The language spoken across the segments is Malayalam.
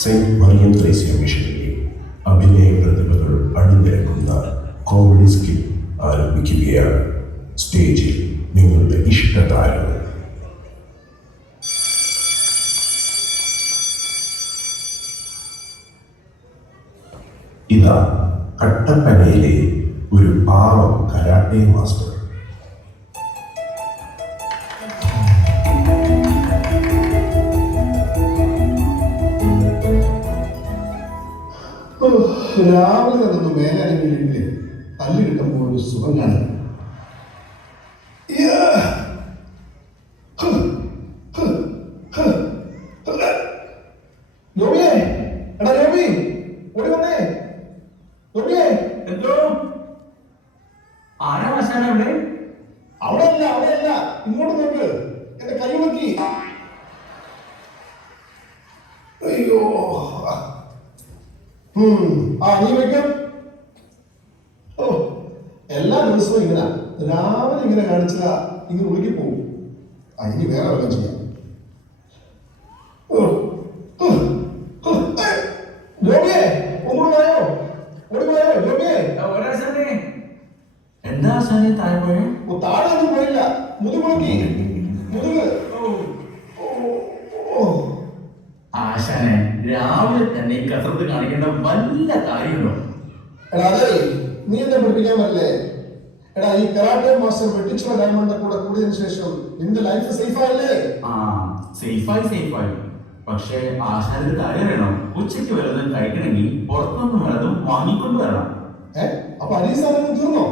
സെന്റ് മറിയം ത്രേസ്യ മിഷനിലെ അഭിനയ പ്രതിഭകൾ അണിനിരക്കുന്ന കോമഡി സ്കിറ്റ് ആരംഭിക്കുകയാണ്. സ്റ്റേജിൽ നിങ്ങളുടെ ഇഷ്ടതാരങ്ങൾ. ഇതാ കട്ടപ്പനയിലെ ഒരു പാവം കരാട്ടെ മാസ്റ്റർ. രാവിലെ നടന്നു മേലനങ്ങില്ലെങ്കിൽ തല്ലി കിട്ടുമ്പോൾ ഒരു സുഖം കാണും. ലോബിയേ, എടാ ലോബി, ഓടി വന്നേ. ലോബിയേ, എന്തോ ആരാ മസാല അവിടെ? അവിടെയല്ല, ഇങ്ങോട്ട് നോക്ക്. എന്റെ കൈ നോക്കി. അയ്യോ, നീ വയ്ക്കാം. ഓ, എല്ലാ ദിവസവും ഇങ്ങനെ രാവിലെ ഇങ്ങനെ കാണിച്ചാ ഇങ്ങനെ ഒഴുകി പോകും. ഇനി വേറെ വല്ലതും ചെയ്യാം. ജോബിയെ, ഒന്നുകൂടെ പോയോ? ഓടി പോയോ ജോബിയെ? എന്താ ആശാനെ താഴെ പോയെ? താഴെ ഒന്നും പോയില്ല. മുതുകുളക്കി മുതുക്. ആശാനെ രാവിലെ തന്നെ കസരത്ത് കാണിക്കേണ്ട വല്ല കാര്യമുണ്ടോ? എടാ അതെ, നീ എന്നെ പഠിപ്പിക്കാൻ പറ്റില്ലേ? എടാ, ഈ കരാട്ടെ മാസ്റ്റർ വെട്ടിച്ചുള്ള ഡയമണ്ടിന്റെ കൂടെ കൂടിയതിനു ശേഷം നിന്റെ ലൈഫ് സേഫായല്ലേ? സേഫായി. പക്ഷേ ആശാനൊരു കാര്യം വേണം. ഉച്ചയ്ക്ക് വല്ലതും കഴിക്കണമെങ്കിൽ പുറത്തുനിന്ന് വല്ലതും വാങ്ങിക്കൊണ്ട് വരണം. അപ്പൊ അരീസാധനം തീർന്നോ?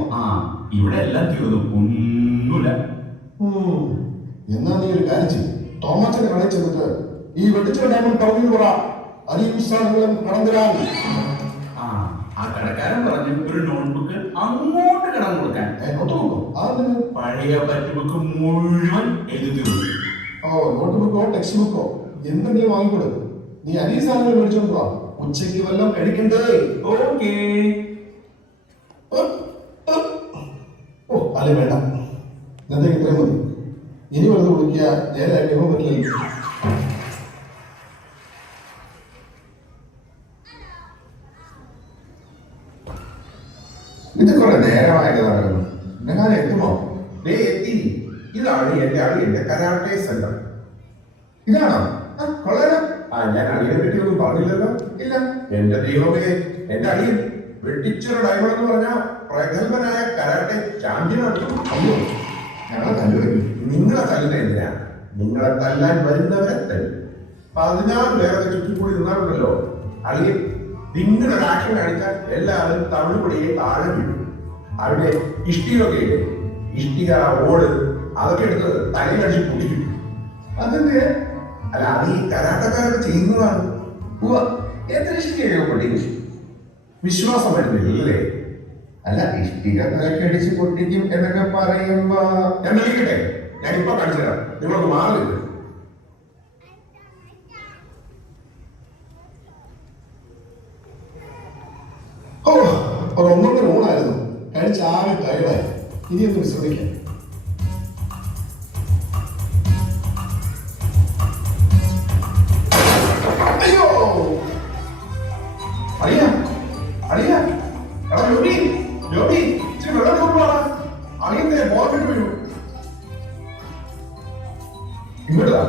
ഇവിടെ എല്ലാം തീർന്നു, ഒന്നുമില്ല. എന്നാ നീ ഒരു കാര്യം ചെയ്യും, തോമാച്ചന്റെ കടയിൽ ചെന്നിട്ട് ഈ വെട്ടിച്ചുള്ള ഡയമണ്ട് ടൗണിൽ പറ അരീസാധനങ്ങളും കടം തരാൻ. ആ കടക്കാരൻ പറഞ്ഞു ഒരു നോട്ട്ബുക്ക് അങ്ങോട്ട് കടം കൊടുക്കാൻ. പഴയ പറ്റുബുക്ക് മുഴുവൻ എഴുതി തീർന്നു. നോട്ട് ബുക്കോ ടെക്സ്റ്റ് ബുക്കോ എന്തെങ്കിലും വാങ്ങിക്കൊടു. നീ അരി സാധനങ്ങൾ മേടിച്ചോണ്ട് വാ. ഉച്ചയ്ക്ക് വല്ലതും കഴിക്കണ്ടേ? ഓക്കേ. അല്ലെ വേണ്ട, എന്തെങ്കിലും ഇത്രയും മതി. ഇനി വെറുതെ വിളിക്കുക, നേരെ പറ്റില്ല. ഇത് കുറെ നേരമായത് നടക്കുന്നു. ഞാൻ എത്തുമോ? എത്തി. ഇതാണ് എന്റെ അളിയന്റെ കരാട്ടെ സെന്റർ. ഇതാണോ? കൊള്ളാലോ. ഞാൻ അളിയനെ പറ്റി ഒന്നും പറഞ്ഞില്ലല്ലോ. ഇല്ല. എന്റെ ദൈവമേ, എന്റെ അളിയൻ വെട്ടിച്ചൊരു ഡയമണ്ട് എന്ന് പറഞ്ഞ പ്രഗത്ഭനായ കരാട്ടെ ചാമ്പ്യനാണ്. അയ്യോ, ഞങ്ങളെ തല്ലുവരും. നിങ്ങളെ തല്ലുന്ന എന്തിനാ? നിങ്ങളെ തല്ലാൻ വരുന്നവരെ തല്ലും. 16 പേരെ ചുറ്റിക്കൂടി നിന്നാലുണ്ടല്ലോ, അളിയൻ നിങ്ങളൊരു ആക്ഷൻ കാണിച്ചാൽ എല്ലാവരും തമിഴ്പൊടിയെ താഴെ വീഴും. അവിടെ ഇഷ്ടികയൊക്കെ ഇല്ലേ, ഇഷ്ടിക ഓട് അതൊക്കെ എടുത്ത് തലയിലടിച്ച് പൊടിക്കും. അതെന്ത്? അല്ല, അത് ഈ കരാട്ടക്കാരൊക്കെ ചെയ്യുന്നതാണ്. എത്ര ഇഷ്ടികയൊക്കെ പൊട്ടിക്കും? വിശ്വാസം വരുന്നില്ലല്ലേ? അല്ല, ഇഷ്ടിക തലക്കടിച്ച് പൊട്ടിക്കും എന്നൊക്കെ പറയുമ്പോ ഞാൻ വിളിക്കട്ടെ, ഞാനിപ്പോ കാണിച്ചു തരാം. നിങ്ങൾക്ക് മാറില്ല. ഒന്നൊന്നര ഊണായിരുന്നു. കഴിച്ച് ആകെ ടയർഡായി. ഇനിയൊന്ന് വിശ്രമിക്കാം. അയ്യോ, ഇങ്ങോട്ടാ.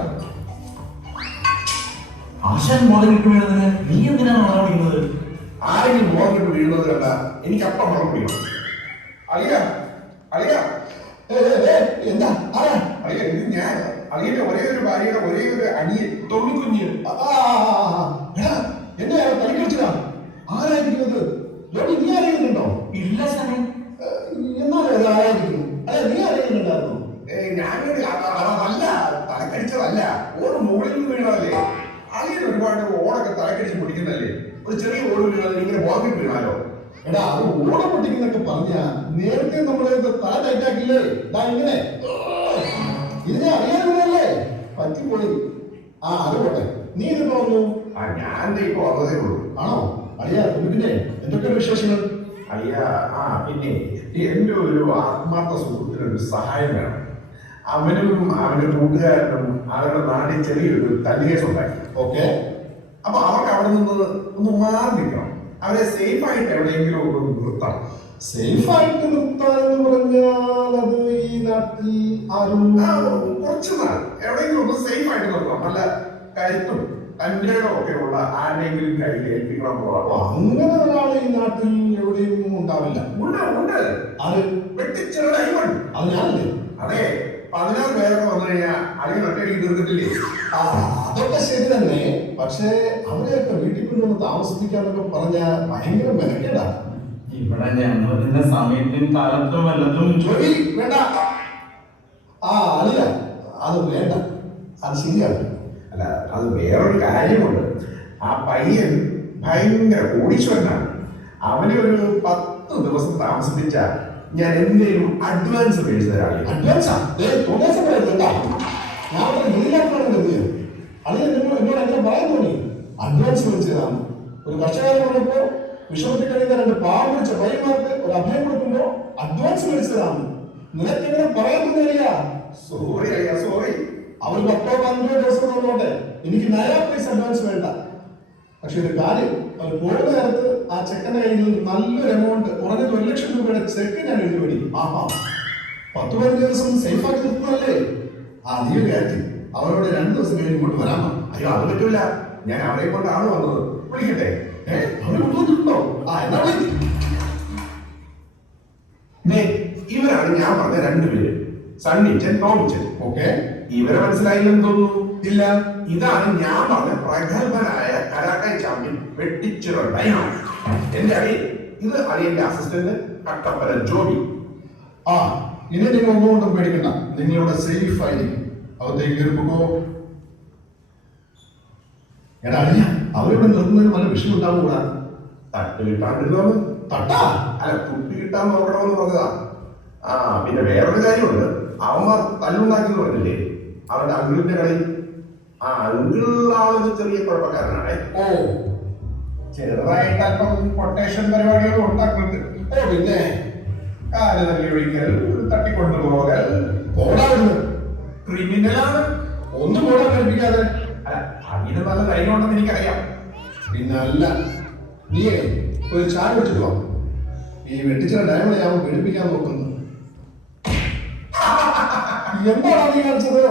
ആശാൻ മോളിട്ട് വീഴുന്നതിന് നീ എന്തിനാണ് വിളിക്കുന്നത്? ആരെങ്കിലും മോളിട്ട് വീഴുന്നത് കണ്ട എനിക്ക് അപ്പം വെള്ളം കുടിക്കണം. എന്താ ഇത് ഞാൻ അളിയന്റെ ഒരേ ഒരു ഭാര്യയുടെ ഒരേ ഒരു അനിയൻ തൊള്ളിക്കുഞ്ഞ്. എന്നെ തലക്കടിച്ചതാ. ആരായിരിക്കുന്നത്? നീ അറിയുന്നുണ്ടോ? ഇല്ല സാറേ. എന്നാലും അത് ആരായിരിക്കും? അല്ല, നീ അറിയുന്നുണ്ടായിരുന്നോ? ഞാനൊരു അതല്ല, തലക്കടിച്ചതല്ല, ഓട് മുകളിൽ നിന്ന് വീണതല്ലേ. അളിയൻ ഒരുപാട് ഓടൊക്കെ തലക്കടിച്ച് പൊടിക്കുന്നല്ലേ. ഒരു ചെറിയ ഓട് വീണാൽ ഇങ്ങനെ ബോധം വീണാലോ. എടാ, അത് ഓട പൊട്ടിക്കുന്നൊക്കെ പറഞ്ഞ നേരത്തെ നമ്മള് തല ടൈറ്റാക്കില്ലേ? ഇങ്ങനെ ഇതിനെ അറിയാനല്ലേ പറ്റിപ്പോയി. അത് പോട്ടെ, നീ ഇതിപ്പോ വന്നു? ഞാൻ ഇപ്പൊ വന്നതേ ഉള്ളൂ. ആണോ? അളിയ, പിന്നെ എന്തൊക്കെയാണ് വിശേഷങ്ങൾ? അളിയ, പിന്നെ എന്റെ ഒരു ആത്മാർത്ഥ സുഹൃത്തിനൊരു സഹായം വേണം. അവനും അവന്റെ കൂട്ടുകാരനും അവരുടെ നാട്ടിൽ ചെറിയൊരു തല്ലുകേസ് ഉണ്ടാക്കി. ഓക്കെ, അപ്പൊ അവർക്ക് അവിടെ നിന്ന് ഒന്ന് മാറി നിൽക്കണം. അവരെ സേഫ് ആയിട്ട് എവിടെയെങ്കിലും ഒന്ന് നിർത്തണം. സേഫ് ആയിട്ട് നിർത്താന്ന് പറഞ്ഞാൽ അത് ഈ നാട്ടിൽ ആരും കുറച്ച് നാൾ എവിടെയെങ്കിലും ഒന്ന് സേഫ് ആയിട്ട് നിർത്തണം. നല്ല കരുത്തും തന്റെയോ ഒക്കെ ഉള്ള ആരുടെയെങ്കിലും കയ്യിൽ ഏൽപ്പിക്കണം. അങ്ങനെ ഒരാൾ ഈ നാട്ടിൽ എവിടെയും ഉണ്ടാവില്ല. ഉണ്ട്. അത് വെട്ടിച്ചെറുടെ അയ്യൻ അത് ഞാനല്ലേ? അതെ, 16 പേരൊക്കെ വന്നു കഴിഞ്ഞാൽ അടിയിൽ ഒറ്റയടിക്ക് തീർന്നിട്ടില്ലേ? അതൊക്കെ ശരി തന്നെ. പക്ഷേ അവരെയൊക്കെ വീട്ടിൽ കൊണ്ടുവന്ന് താമസിപ്പിക്കാന്നൊക്കെ പറഞ്ഞാൽ ഭയങ്കര മെനക്കേടാ. ഇവിടെ ഞങ്ങൾ ഇതിന്റെ സമയത്തും കാലത്തും വല്ലതും ജോലി വേണ്ട. അല്ല അത് വേണ്ട, അത് ശരിയാണ്. അല്ല, അത് വേറൊരു കാര്യമുണ്ട്. ആ പയ്യൻ ഭയങ്കര കോടീശ്വരനാണ്. അവനെ ഒരു 10 ദിവസം താമസിപ്പിച്ച ഞാൻ എന്തെങ്കിലും അഡ്വാൻസ് മേടിച്ചു തരാം. അഡ്വാൻസാ? ഞാൻ എന്നോട് എങ്ങനെ പറയാൻ തോന്നി? അഡ്വാൻസ് മേടിച്ചതാണ്. ഒരു കർഷകരെ കൊണ്ടപ്പോ വിഷമത്തിൽ കഴിയുന്ന 2 പാവം പിടിച്ച പയ്യന്മാർക്ക് ഒരു അഭയം കൊടുക്കുമ്പോ അഡ്വാൻസ് മേടിച്ചതാണ്. നിനക്ക് എങ്ങനെ പറയാൻ തോന്നിയ? സോറി. അവർ 10 15 ദിവസം നോക്കട്ടെ, എനിക്ക് നയാ പൈസ അഡ്വാൻസ് വേണ്ട. പക്ഷെ ഒരു കാര്യം, അവർ പോകുന്ന നേരത്ത് ആ ചെക്കന്റെ കയ്യിൽ നല്ലൊരു എമൗണ്ട്, കുറഞ്ഞത് 1 ലക്ഷം രൂപയുടെ ചെക്ക് ഞാൻ എഴുതി മേടിക്കും. 10-15 ദിവസം സേഫ് ആക്കി നിർത്തുന്നല്ലേ? നീ കയറ്റി അവരോട് 2 ദിവസം കഴിഞ്ഞ് ഇങ്ങോട്ട് വരാമോ? അയ്യോ, അത് പറ്റൂല. ഞാൻ അവരെ കൊണ്ടാണ് വന്നത്. വിളിക്കട്ടെ? അവരെ കൊണ്ടുവന്നിട്ടുണ്ടോ? എന്നാ വിളി. ഇവരാണ് ഞാൻ പറഞ്ഞ 2 പേര്, സണ്ണിച്ചൻ, ടോമിച്ചൻ. ഓക്കെ, ഇവരെ മനസ്സിലായില്ലെന്ന് തോന്നുന്നു. ഇല്ല, ഇതാണ് ഞാൻ പറഞ്ഞ പ്രഗത്ഭനായ കരാട്ടെ ചാമ്പ്യൻ വെട്ടിച്ചിറ ഡൈനോ. എന്റെ അടി, ഇത് അടിയന്റെ അസിസ്റ്റന്റ് കട്ടപ്പന ജോബി. ഇനി നിങ്ങൾ ഒന്നുകൊണ്ടും പേടിക്കണ്ട. നിങ്ങളിവിടെ സേഫ് ആയിരിക്കും. അകത്തേക്ക് കയറിപ്പോ. എടാ അടിയ, അവരിവിടെ നിർത്തുന്നതിന് വല്ല വിഷയം ഉണ്ടാവുകൂടാ. തട്ട് കിട്ടാണ്ടിരുന്നോ? തട്ടാ അല്ല, കുട്ടി കിട്ടാൻ നോക്കണമെന്ന് പറഞ്ഞതാ. പിന്നെ വേറൊരു കാര്യമുണ്ട്. അവന്മാർ തല്ലുണ്ടാക്കിന്ന് പറഞ്ഞില്ലേ അവരുടെ അങ്കിളിന്റെ കളി. അങ്കിളാളൊരു ചെറിയ കുഴപ്പക്കാരനാണ്. ചെറുതായിട്ട് അല്പം കൊട്ടേഷൻ പരിപാടികളും ഉണ്ടാക്കുന്നുണ്ട്. പിന്നെ കാല് തല്ലി ഒഴിക്കൽ, തട്ടിക്കൊണ്ടുപോകൽ, ക്രിമിനലാണ്. ഒന്നും കൂടെ കൽപ്പിക്കാതെ. അതിന് നല്ല ധൈര്യം ഉണ്ടെന്ന് എനിക്കറിയാം. പിന്നെ അല്ല, നീയേ ഒരു ചായ വെച്ചിട്ട് വാ. ഈ വെട്ടിച്ചിറ ഡയമണ്ട് ഞാൻ പേടിപ്പിക്കാൻ നോക്കുന്നു. എന്താണ് നീ കാണിച്ചത്?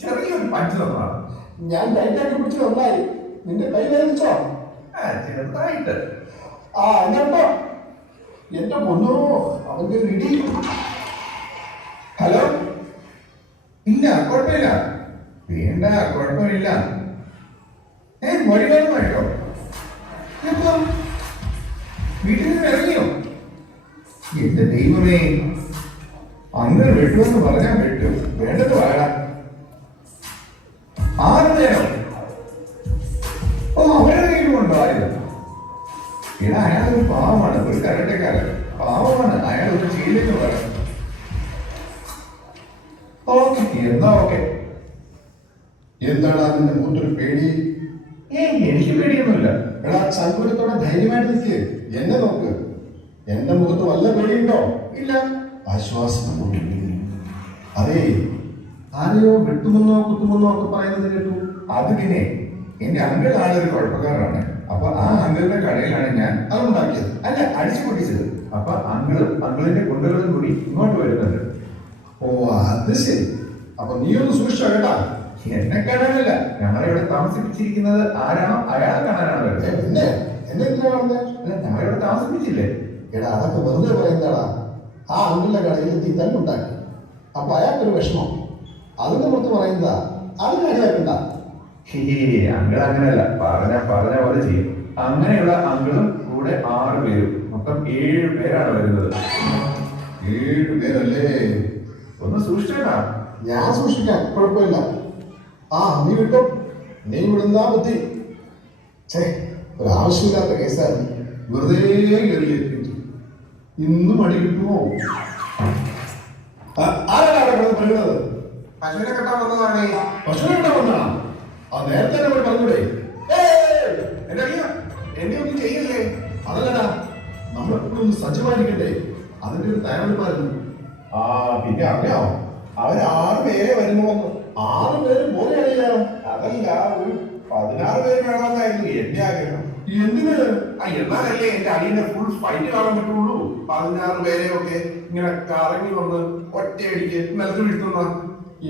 ചെറിയൊരു പഞ്ച് തന്നതാണ്. ഞാൻ ടൈറ്റാക്കി പിടിച്ച് നന്നായി. നിന്റെ കൈ വേദിച്ചോ? ചെറുതായിട്ട്. എന്നോ എന്റെ പൊന്നോ, അവന്റെ ഇടി. ഹലോ, ഇല്ല കുഴപ്പമില്ല. വേണ്ട, കുഴപ്പമില്ല. വഴികാരണമായിട്ടോ? എപ്പോ? വീട്ടിൽ നിന്ന് ഇറങ്ങിയോ? എന്റെ ദൈവമേ, അന്ന് വെട്ടുമെന്ന് പറഞ്ഞാൽ വെട്ടു. വേണ്ടത് പറയണം. 6 നേരം. അവരുടെ കയ്യിലുണ്ടോ ആരും? പിന്നെ അയാളൊരു പാവമാണ്, ഒരു കരട്ടക്കാരൻ. പാവമാണ് അയാൾ. ഒരു ചെയ്യില്ലെന്ന് പറയാം. എന്നാ ഓക്കെ. എന്താണ് അതിന്റെ മുഖത്തൊരു പേടി? എനിക്ക് പേടിയൊന്നുമില്ല. എടാ, ചങ്കുരത്തോടെ ധൈര്യമായിട്ട് നിൽക്ക്. എന്നെ നോക്ക്. എന്റെ മുഖത്ത് വല്ല പേടിയുണ്ടോ? ഇല്ല. ആശ്വാസം കൊണ്ടിരിക്കുന്നു. അതേ, ആരെയോ വെട്ടുമെന്നോ കുത്തുമെന്നോ ഒക്കെ പറയുന്നത് കേട്ടു. അത് പിന്നെ എന്റെ അങ്കിളാണ് ഒരു കുഴപ്പക്കാരനാണ്. അപ്പൊ ആ അങ്കിളിന്റെ കടയിലാണ് ഞാൻ അതുണ്ടാക്കിയത്. അല്ല, അടിച്ചു പൊട്ടിച്ചത്. അപ്പൊ അങ്കിളിന്റെ കുണ്ടുകളും കൂടി ഇങ്ങോട്ട് വരുന്നുണ്ട്. അത് ശരി. അപ്പൊ നീ ഒന്ന് സൂക്ഷിച്ചോ കേട്ടാ. എന്നെ കാണാനല്ല, ഞങ്ങളിവിടെ താമസിപ്പിച്ചിരിക്കുന്നത് ആരാണോ അയാളെ കാണാനാണ് വരുന്നത്. പിന്നെ എന്നെ എന്തിനാ കാണുന്നത്? അല്ല, ഞങ്ങളിവിടെ താമസിപ്പിച്ചില്ലേ? എടാ, അതൊക്കെ വെറുതെ പറയുന്നതാടാ. ആ അങ്കിളിന്റെ കടയിൽ നീ തല്ലുണ്ടാക്കി. അപ്പൊ അയാൾക്കൊരു വിഷമം. അതിനെ പുറത്ത് പറയുന്നതാ. അതിന് അടിയാക്കണ്ട. അങ്കിൾ അങ്ങനെയല്ല, പറഞ്ഞ പോലെ ചെയ്യും. അങ്ങനെയുള്ള അങ്കിളും കൂടെ 6 പേരും, മൊത്തം 7 പേരാണ് വരുന്നത്. 7 പേരല്ലേ? ഒന്ന് സൂക്ഷിച്ചേട്ടാ. ഞാൻ സൂക്ഷിക്കാം, കുഴപ്പമില്ല. നീ വിട്ടോ. നീ വിടുന്നാ ബുദ്ധി. ഒരു ആവശ്യമില്ലാത്ത കേസായിരുന്നു. വെറുതെ കയറിയേൽപ്പിച്ചു. ഇന്നും അടി കിട്ടുമോ? ആരാണ് അവിടെ കിടന്ന് പറയുന്നത്? പശുവിനെ കെട്ടാൻ വന്നതാണ്. പശുവിനെ കെട്ടാൻ വന്നതാണ്? നേരത്തെ നമ്മൾ പറഞ്ഞൂടെ? എന്നെ ഒന്നും ചെയ്യല്ലേ. അതല്ലടാ, നമ്മളെപ്പോഴും ഒന്ന് സജ്ജമായിരിക്കണ്ടേ? അതിന്റെ ഒരു തയ്യാറെടുപ്പായിരുന്നു. പിന്നെ അറിയാമോ, അവർ 6 പേരെ വരുന്നുള്ളൂ. 6 പേര് പോലെയറിയാം. അതല്ല, ഒരു 16 പേര് വേണമെന്നായിരുന്നു എന്റെ ആഗ്രഹം. എന്തിന്? എന്നാലല്ലേ എന്റെ അടിയുടെ ഫുൾ ഫൈറ്റ് കാണാൻ പറ്റുള്ളൂ. 16 പേരെയൊക്കെ ഇങ്ങനെ കറങ്ങി വന്ന് ഒറ്റയടിക്ക് നിലത്ത് വീഴ്ത്തുന്ന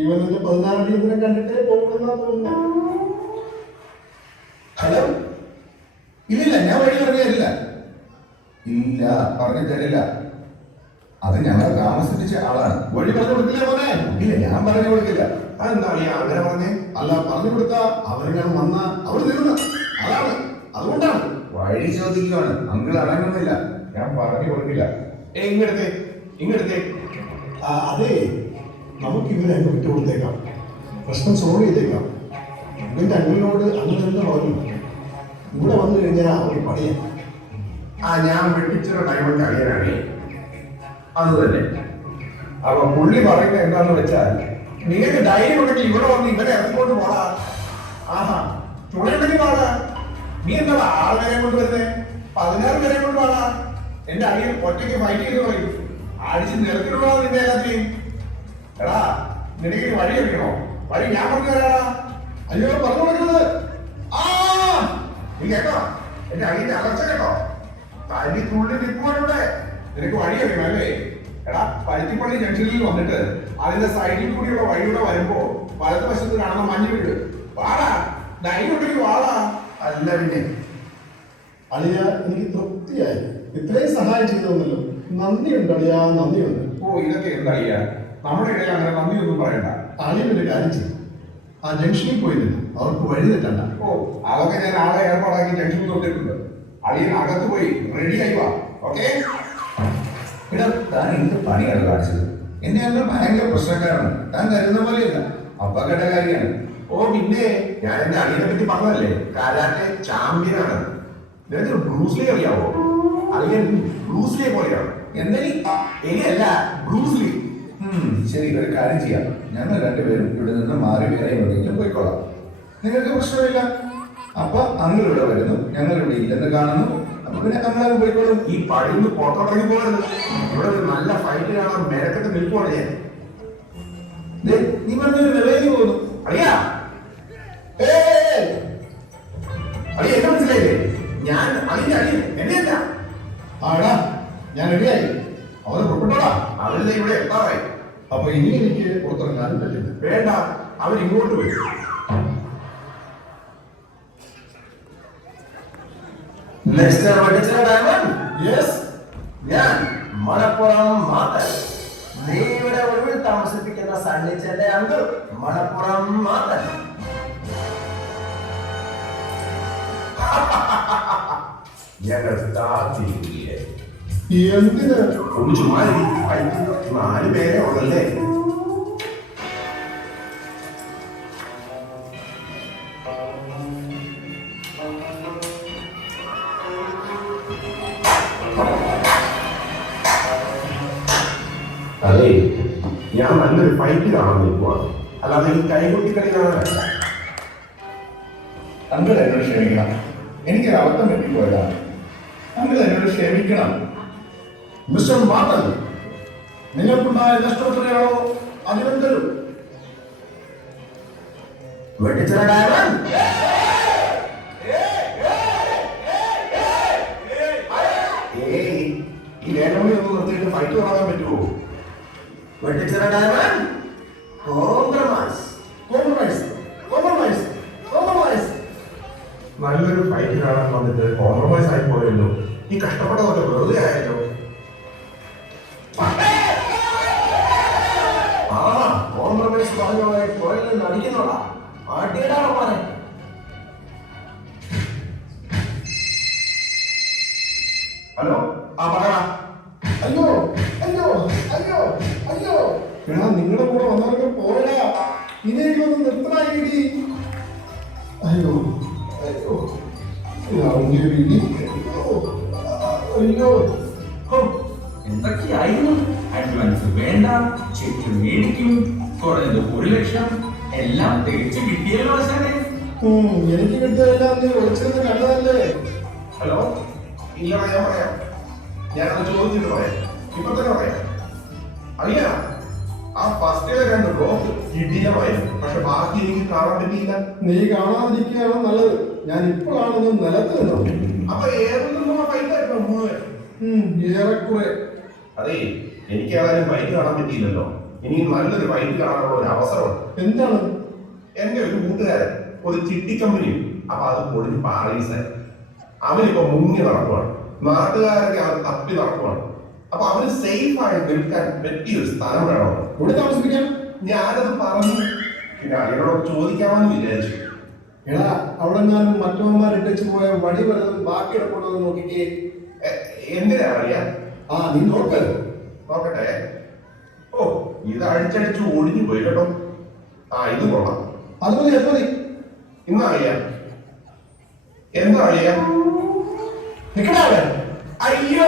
ഇവന്റെ 16 അടി ഇതിനെ കണ്ടിട്ടേ പോകുന്ന തോന്നുന്നു. ഹലോ, ഇല്ലില്ല, ഞാൻ വഴി പറഞ്ഞില്ല. ഇല്ല, പറഞ്ഞു തരില്ല. അത് ഞങ്ങൾ താമസിപ്പിച്ച ആളാണ്. വഴി പറഞ്ഞു കൊടുക്കില്ലേ മോനെ? ഇല്ല, ഞാൻ പറഞ്ഞു കൊടുക്കില്ല. അതെന്താ നീ അങ്ങനെ പറഞ്ഞേ? അല്ല, പറഞ്ഞു കൊടുത്ത അവരെങ്ങനെ വന്ന അവർ തീർന്ന അതാണ്, അതുകൊണ്ടാണ്. വഴി ചോദിക്കുവാണ്, അങ്കിൾ അടങ്ങുന്നില്ല. ഞാൻ പറഞ്ഞു കൊടുക്കില്ല. ഇങ്ങടുത്തേ, ഇങ്ങടുത്തേ. അതെ, നമുക്ക് ഇവരെ വിട്ടു കൊടുത്തേക്കാം, പ്രശ്നം സോൾവ് ചെയ്തേക്കാം. ഇവന്റെ അങ്കിളിനോട് അങ്ങനെ തന്നെ പറഞ്ഞു. ഇവിടെ വന്നു കഴിഞ്ഞാൽ അവർ പണിയാം. ഞാൻ വെട്ടിച്ചൊരു ഡയമണ്ട് അറിയാനാണ്. അത് തന്നെ. അപ്പൊ പുള്ളി പറയുന്നത് എന്താന്ന് വെച്ചാൽ, നിങ്ങൾക്ക് ധൈര്യം ഉണ്ടെങ്കിൽ ഇവിടെ വന്ന് ഇവരെ ഇറങ്ങിക്കൊണ്ട് പോടാ. ആഹാ, ചുണയുണ്ടെങ്കിൽ പാടാ. നീ എന്താ 6 പേരെ കൊണ്ട് വരുന്നേ? 16 പേരെ കൊണ്ട് പാടാ. എന്റെ അടിയിൽ ഒറ്റയ്ക്ക് ഫൈറ്റ് ചെയ്ത് പറയും. അടിച്ച് നിരത്തിലുള്ള നിന്റെ എല്ലാத்தைയും. എടാ, നിനക്ക് വഴി അറിയണോ? വഴി ഞാൻ പറഞ്ഞു തരാടാ. അയ്യോ, പറഞ്ഞു കൊടുക്കുന്നത്. നീ കേട്ടോ, എന്റെ അടിയുടെ അലർച്ച കേട്ടോ. തനി തുള്ളി നിൽക്കുവാണിവിടെ. നിനക്ക് വഴി അറിയണം അല്ലേ? എടാ, പരുത്തിപ്പള്ളി ജംഗ്ഷനിൽ വന്നിട്ട് അതിന്റെ സൈഡിൽ കൂടിയുള്ള വഴിയുടെ വരുമ്പോ വലതുവശത്ത് കാണുന്ന മഞ്ഞ് വീട്. വാടാ, ധൈര്യം ഉണ്ടെങ്കിൽ വാടാ. അല്ല പിന്നെ അളിയ, എനിക്ക് തൃപ്തിയായി. ഇത്രയും സഹായം ചെയ്തോന്നല്ലോ. നന്ദിയുണ്ട് അളിയ, നന്ദിയുണ്ട്. ഇതൊക്കെ എന്താ ചെയ്യാ? നമ്മുടെ ഇടയിൽ അങ്ങനെ നന്ദിയൊന്നും പറയണ്ട. അളിയൊരു കാര്യം ചെയ്യും, ആ ജംഗ്ഷനിൽ പോയിരുന്നു, അവർക്ക് വഴി തെറ്റണ്ട. അതൊക്കെ ഞാൻ ആളെ ഏർപ്പാടാക്കി ജംഗ്ഷനിൽ തൊട്ടിട്ടുണ്ട്. അളിയൻ അകത്ത് പോയി റെഡി ആയി വാ. ഓക്കെ? താൻ എന്ത് പണിയാണ് കാണിച്ചത്? എന്നെ അന്ന് ഭയങ്കര പ്രശ്നക്കാരാണ്. താൻ കരുതുന്ന പോലെയല്ല, അപ്പക്കെട്ട കാര്യമാണ്. പിന്നെ ഞാൻ എന്റെ അളിയനെ പറ്റി പറഞ്ഞതല്ലേ, കരാട്ടെ ചാമ്പ്യനാണ്. നിനക്ക് ബ്രൂസ്ലി അറിയാവോ? അളിയൻ ബ്രൂസ്ലിയെ പോലെയാണ്. എങ്ങനെയല്ല, ബ്രൂസ്ലി. ശരി, ഒരു കാര്യം ചെയ്യാം. ഞങ്ങൾ രണ്ടുപേരും ഇവിടെ നിന്ന് മാറി വേറെ എവിടെയെങ്കിലും പോയിക്കോളാം. നിങ്ങൾക്ക് പ്രശ്നമില്ല. അപ്പൊ അങ്ങ് ഇവിടെ വരുന്നു, ഞങ്ങൾ ഇവിടെ ഇല്ലെന്ന് കാണുന്നു. അപ്പൊ പിന്നെ നമ്മളങ്ങ് പോയിക്കോളും. ഈ പഴിന്ന് പുറത്തോട്ടങ്ങി പോകരുത്. ഇവിടെ ഒരു നല്ല ഫൈറ്റ് കാണാൻ മേലക്കെട്ട് നിൽക്കുവാണ് ഞാൻ. നീ പറഞ്ഞൊരു നിലയിൽ പോകുന്നു. അറിയാ അളിയ, എന്നെ മനസ്സിലായില്ലേ? ഞാൻ അളിയ എന്നെയല്ല. ആടാ, ഞാൻ റെഡിയായി. അവരെ പുറപ്പെട്ടോടാ. അവരുടെ ഇവിടെ എത്താറായി. അപ്പൊ ഇനി എനിക്ക് പുറത്തിറങ്ങാനും പറ്റില്ല. വേണ്ട, അവരിങ്ങോട്ട് വരും. ഞാൻ മണപ്പുറം മാതൻ. നീ ഇവിടെ ഒഴിവിൽ താമസിപ്പിക്കുന്ന സണ്ണിച്ചന്റെ അങ്കിൾ മണപ്പുറം മാതൻ. ഞങ്ങൾ താത്തിരിക്കുകയെ എന്തിന്? ഒന്ന് ചുമ്മാ 4 പേരെ ഉള്ളല്ലേ? അതെ, ഞാൻ നല്ലൊരു ഫൈറ്റ് കാണാൻ നിൽക്കുവാണ്, അല്ലാതെ ഈ കൈകുട്ടിക്കളി കാണാനല്ല. അങ്കിൾ എന്നോട് ക്ഷമിക്കണം, എനിക്കൊരു അബദ്ധം പറ്റിപ്പോയതാണ്. അങ്കിൾ എന്നോട് ക്ഷമിക്കണം. മിസ്റ്റർ മാർട്ടൻ, നിങ്ങൾക്കുണ്ടായ നഷ്ടം എത്രയാണോ അതിനും തരും. ഈ വേനോണി ഒന്ന് നിർത്തിയിട്ട് ഫൈറ്റ് കാണാൻ പറ്റുമോ? നല്ലൊരു ഫൈറ്റ് കാണാൻ വന്നിട്ട് കോംപ്രമൈസ് ആയി പോയല്ലോ. ഈ കഷ്ടപ്പെട്ടതൊക്കെ വെറുതെ ആയല്ലോ. കോംപ്രമൈസ് പറഞ്ഞോളെ പോയി നടിക്കുന്നോളാ. അടിയടാ പോലെ. ഹലോ, പറയടാ. അയ്യോ അയ്യോ അയ്യോ അയ്യോ, എടാ നിങ്ങളുടെ കൂടെ വന്നവർക്ക് പോരാ. ഇതേക്ക് ഒന്ന് നിർത്തണി. അയ്യോ അയ്യോ അയ്യോ, എന്തൊക്കെയായിരുന്നു? അഡ്വാൻസ് വേണ്ട, ചെക്ക് മേടിക്കും, കുറഞ്ഞത് 1 ലക്ഷം, എല്ലാം തിരിച്ചു കിട്ടിയല്ലോ ആശാനെ. എനിക്ക് കിട്ടിയതെല്ലാം നീ ഒളിച്ചത് കണ്ടതല്ലേ? ഹലോ, ഇല്ല, ഞാൻ പറയാം. ഞാനത് ചോദിച്ചിട്ട് പറയാം. ഇപ്പൊ തന്നെ പറയാം. അറിയാ, ആ ഫസ്റ്റിലെ 2 ബ്ലോക്ക് ഇടിയമായിരുന്നു. പക്ഷെ ബാക്കി എനിക്ക് കാണാൻ പറ്റിയില്ല. നീ കാണാതിരിക്കുകയാണ് നല്ലത്. ഞാൻ ഇപ്പോഴാണൊന്ന് നിലത്ത് നിന്നത്. അപ്പൊ ഏതൊന്നും ആ ഫൈറ്റായിരുന്നു മുഴുവൻ. ഏറെക്കുറെ. അതെ, എനിക്ക് ഏതായാലും ഫൈറ്റ് കാണാൻ പറ്റിയില്ലല്ലോ. ഇനി നല്ലൊരു ഫൈറ്റ് കാണാനുള്ള ഒരു അവസരമുണ്ട്. എന്താണ്? എന്റെ ഒരു കൂട്ടുകാരൻ ഒരു ചിട്ടി കമ്പനി, അപ്പൊ അത് പൊളിഞ്ഞ് പാളീസായി. അവനിപ്പോ മുങ്ങി നടക്കുവാണ്. നാട്ടുകാരൊക്കെ അവർ തപ്പി നടക്കുവാണ്. അപ്പൊ അവന് സേഫ് ആയി നിൽക്കാൻ പറ്റിയൊരു സ്ഥലം വേണം. ഇവിടെ താമസിപ്പിക്കാം. ഞാനത് പറഞ്ഞു. പിന്നെ അയാളോട് ചോദിക്കാമെന്ന് വിചാരിച്ചു. എടാ, അവിടെ ഞാൻ മറ്റവന്മാർ ഇട്ടു പോയ വടി വല്ലതും ബാക്കി കിടപ്പുണ്ടോ നോക്കിക്കേ. എന്തിനാ അറിയാ? നീ നോക്ക്. നോക്കട്ടെ. ഓ, ഇത് അടിച്ചടിച്ച് ഒടിഞ്ഞു പോയി കേട്ടോ. ഇത് കൊള്ളാം. അത് മതി, അത് മതി. ഇന്നാ അറിയാം. എന്താ അറിയാം? നിക്കടാ അവിടെ. അയ്യോ